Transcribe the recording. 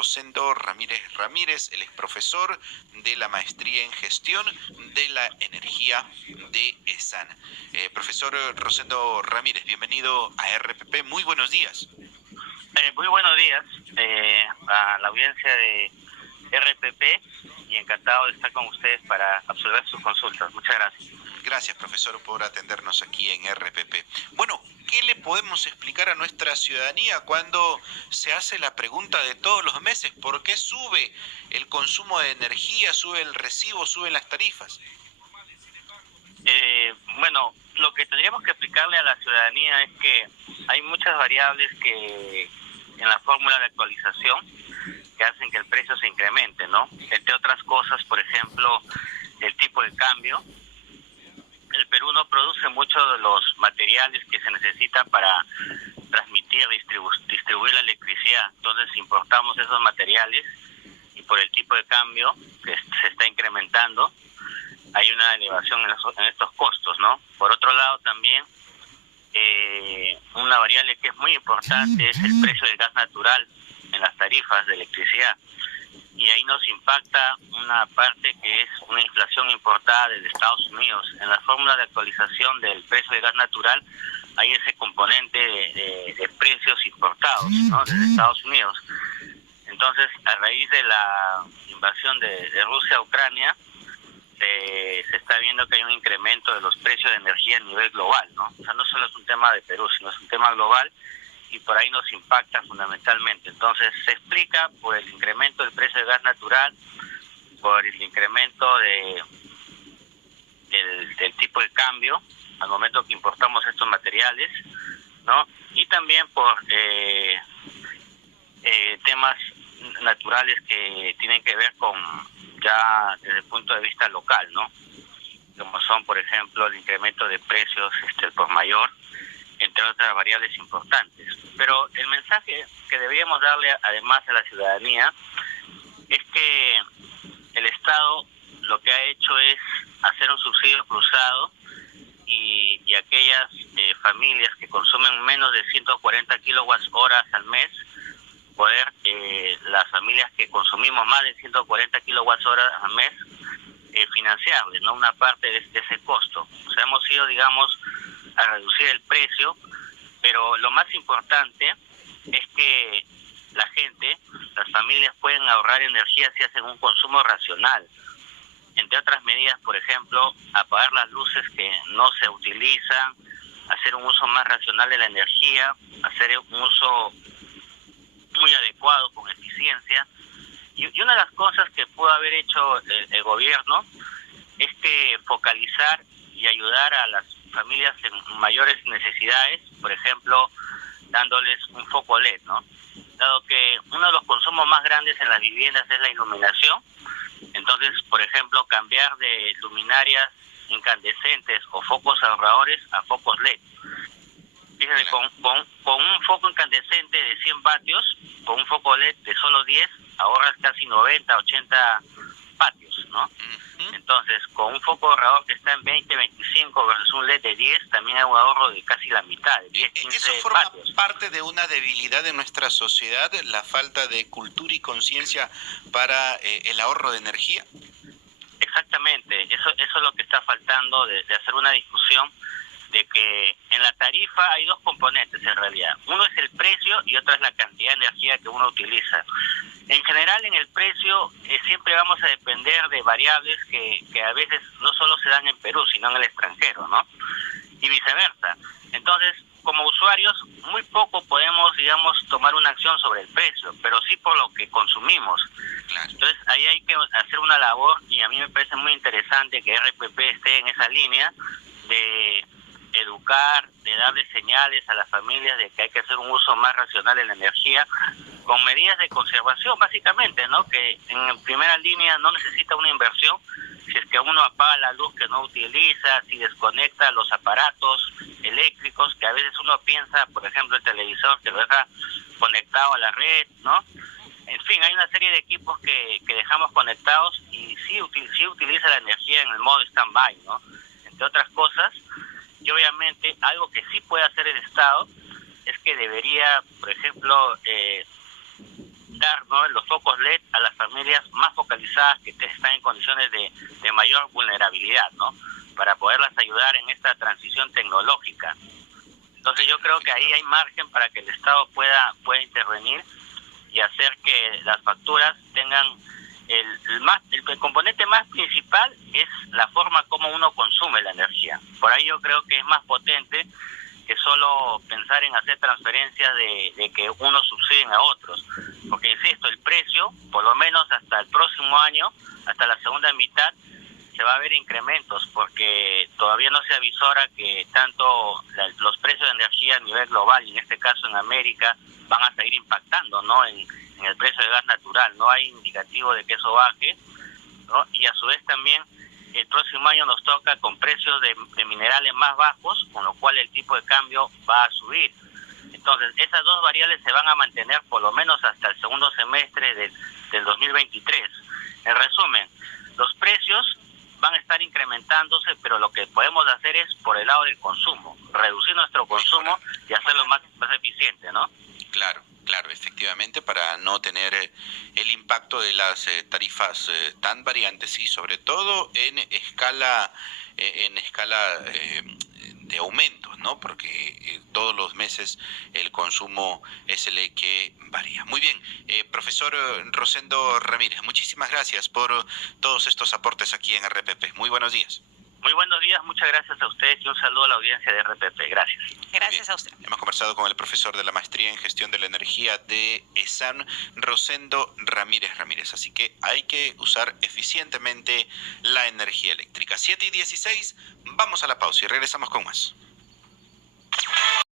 Rosendo Ramírez Ramírez. Él es profesor de la maestría en gestión de la energía de ESAN. Profesor Rosendo Ramírez, bienvenido a RPP. Muy buenos días. Muy buenos días a la audiencia de RPP y encantado de estar con ustedes para absolver sus consultas. Muchas gracias. Gracias, profesor, por atendernos aquí en RPP. Bueno, ¿qué le podemos explicar a nuestra ciudadanía cuando se hace la pregunta de todos los meses? ¿Por qué sube el consumo de energía, sube el recibo, suben las tarifas? Bueno, lo que tendríamos que explicarle a la ciudadanía es que hay muchas variables que en la fórmula de actualización que hacen que el precio se incremente, ¿no? Entre otras cosas, por ejemplo, el tipo de cambio. El Perú no produce muchos de los materiales que se necesita para transmitir, distribuir la electricidad. Entonces importamos esos materiales y por el tipo de cambio que se está incrementando, hay una elevación en estos costos, ¿no? Por otro lado también, una variable que es muy importante es el precio del gas natural en las tarifas de electricidad. Y ahí nos impacta una parte que es una inflación importada desde Estados Unidos. En la fórmula de actualización del precio del gas natural hay ese componente de precios importados, ¿no?, desde Estados Unidos. Entonces, a raíz de la invasión de Rusia a Ucrania, se está viendo que hay un incremento de los precios de energía a nivel global, ¿no? O sea, no solo es un tema de Perú, sino es un tema global y por ahí nos impacta fundamentalmente. Entonces, se explica por el incremento del precio del gas natural, por el incremento del tipo de cambio al momento que importamos estos materiales, ¿no? Y también por temas naturales que tienen que ver con ya desde el punto de vista local, ¿no? Como son, por ejemplo, el incremento de precios por mayor, entre otras variables importantes. Pero el mensaje que deberíamos darle además a la ciudadanía es que el Estado lo que ha hecho es hacer un subsidio cruzado y aquellas familias que consumen menos de 140 kilowatts-horas al mes, poder las familias que consumimos más de 140 kilowatts-horas al mes, financiarles, ¿no?, una parte de ese costo. O sea, hemos ido, digamos, a reducir el precio, pero lo más importante es que la gente, las familias pueden ahorrar energía si hacen un consumo racional. Entre otras medidas, por ejemplo, apagar las luces que no se utilizan, hacer un uso más racional de la energía, hacer un uso muy adecuado, con eficiencia. Y una de las cosas que pudo haber hecho el gobierno es que focalizar y ayudar a las familias en mayores necesidades, por ejemplo, dándoles un foco LED, ¿no? Dado que uno de los consumos más grandes en las viviendas es la iluminación, entonces, por ejemplo, cambiar de luminarias incandescentes o focos ahorradores a focos LED. Fíjense, con un foco incandescente de 100 vatios, con un foco LED de solo 10, ahorras casi 90, 80 vatios, ¿no? Entonces, con un foco ahorrador que está en 20, 25 versus un LED de 10, también hay un ahorro de casi la mitad, de 10, 15 ¿Eso forma vatios. parte de una debilidad de nuestra sociedad, la falta de cultura y conciencia para el ahorro de energía? Exactamente, eso es lo que está faltando, de hacer una discusión de que en la tarifa hay dos componentes en realidad. Uno es el precio y otro es la cantidad de energía que uno utiliza. En general, en el precio siempre vamos a depender de variables que a veces no solo se dan en Perú, sino en el extranjero, ¿no? Y viceversa. Entonces, como usuarios, muy poco podemos, digamos, tomar una acción sobre el precio, pero sí por lo que consumimos. Claro. Entonces, ahí hay que hacer una labor, y a mí me parece muy interesante que RPP esté en esa línea de educar, de darle señales a las familias de que hay que hacer un uso más racional de la energía, con medidas de conservación, básicamente, ¿no? Que en primera línea no necesita una inversión. Si es que uno apaga la luz que no utiliza, si desconecta los aparatos eléctricos, que a veces uno piensa, por ejemplo, el televisor que lo deja conectado a la red, ¿no? En fin, hay una serie de equipos que dejamos conectados y sí utiliza la energía en el modo stand-by, ¿no? Entre otras cosas. Y obviamente algo que sí puede hacer el Estado es que debería, por ejemplo, dar, ¿no?, los focos LED a las familias más focalizadas que están en condiciones de mayor vulnerabilidad, ¿no?, para poderlas ayudar en esta transición tecnológica. Entonces yo creo que ahí hay margen para que el Estado pueda intervenir y hacer que las facturas tengan el componente más principal es la forma como uno consume la energía. Por ahí yo creo que es más potente que solo pensar en hacer transferencias de que unos subsidien a otros. Porque, insisto, el precio, por lo menos hasta el próximo año, hasta la segunda mitad, se va a ver incrementos, porque todavía no se avisora que tanto los precios de energía a nivel global, y en este caso en América, van a seguir impactando, ¿no?, en el precio de gas natural. No hay indicativo de que eso baje, ¿no? Y a su vez también el próximo año nos toca con precios de minerales más bajos, con lo cual el tipo de cambio va a subir. Entonces, esas dos variables se van a mantener por lo menos hasta el segundo semestre del 2023. En resumen, los precios van a estar incrementándose, pero lo que podemos hacer es por el lado del consumo, reducir nuestro consumo y hacerlo más eficiente, ¿no? Claro, claro, efectivamente, para no tener el impacto de las tarifas tan variantes y sobre todo en escala de aumentos, ¿no? Porque todos los meses el consumo es el que varía. Muy bien, profesor Rosendo Ramírez, muchísimas gracias por todos estos aportes aquí en RPP. Muy buenos días. Muy buenos días, muchas gracias a ustedes y un saludo a la audiencia de RPP. Gracias. Gracias a usted. Hemos conversado con el profesor de la maestría en gestión de la energía de ESAN, Rosendo Ramírez. Así que hay que usar eficientemente la energía eléctrica. 7:16, vamos a la pausa y regresamos con más.